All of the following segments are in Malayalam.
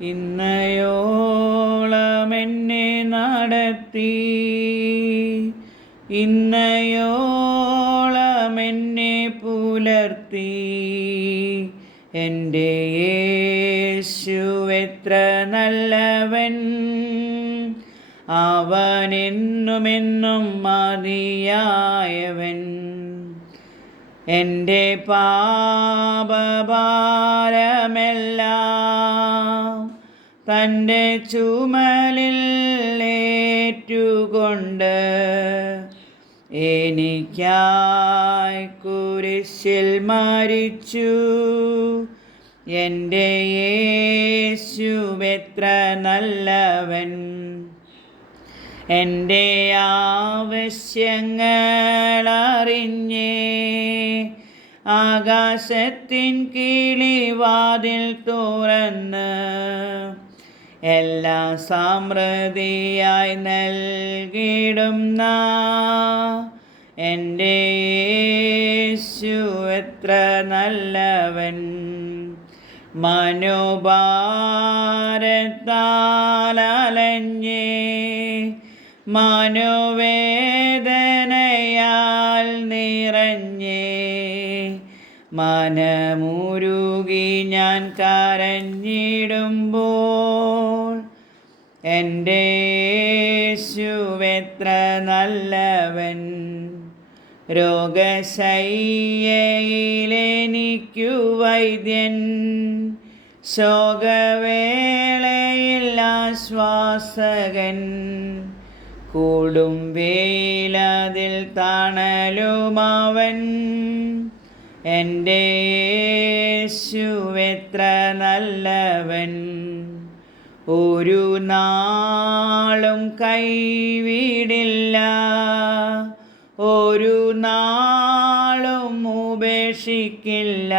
ഇന്നയോളം എന്നെ നടത്തി. ഇന്നയോളമെന്നെ പുലർത്തി. എന്റെ യേശു എത്ര നല്ലവൻ. അവനെന്നുമെന്നും മതിയായവൻ. എന്റെ പാപഭാരമെല്ലാം തന്റെ ചുമലിൽ ഏറ്റുകൊണ്ട് എനിക്കായി കുരിശിൽ മരിച്ചു. എന്റെ യേശു എത്ര നല്ലവൻ. എന്റെ ആവശ്യങ്ങളറിഞ്ഞേ. ആകാശത്തിൻ കിളിവാതിൽ തുറന്ന് എല്ലാ സമൃദ്ധിയായി നൽകിടുന്ന എന്റെ യേശു എത്ര നല്ലവൻ. മനോഭാരത്താലഞ്ഞേ മനോവേദനയാൽ നിറഞ്ഞേ. മനമുരുകി ഞാൻ കരഞ്ഞിടുമ്പോൾ എന്റെ യേശു എത്ര നല്ലവൻ. രോഗശയ്യയിലെനിക്കു വൈദ്യൻ. ശോകവേളയിൽ ആശ്വാസകൻ. കൂടും വേലതിൽ തണലുമാവൻ എന്റെ യേശു എത്ര നല്ലവൻ. ഒരു നാളും കൈവിടില്ല. ഒരു നാളും ഉപേക്ഷിക്കില്ല.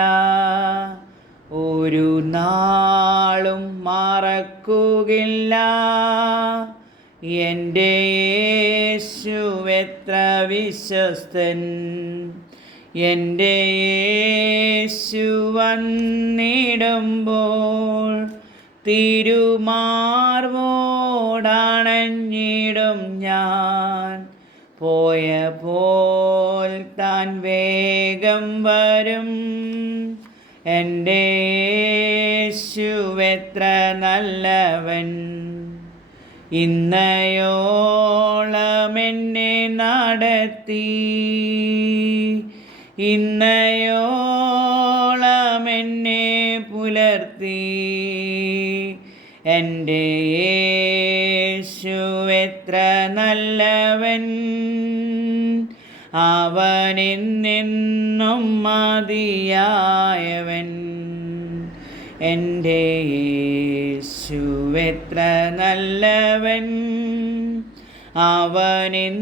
ഒരു നാളും മറക്കുകില്ല. എന്റെ യേശു എത്ര വിശ്വസ്തൻ? എന്റെ യേശു വന്നിടുമ്പോൾ തിരുമാർവോടണഞ്ഞിടും ഞാൻ. പോയ പോൽ താൻ വേഗം വരും. എന്റെ യേശു എത്ര നല്ലവൻ? ഇന്നയോളം എന്നെ നടത്തി. ഇന്നയോളമെന്നെ പുലർത്തി. എന്റെ യേശു എത്ര നല്ലവൻ അവനെന്നെന്നും മതിയായവൻ. എന്റെ യേശു എത്ര നല്ലവൻ.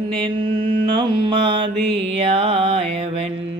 നിന്നും മതിയായവൻ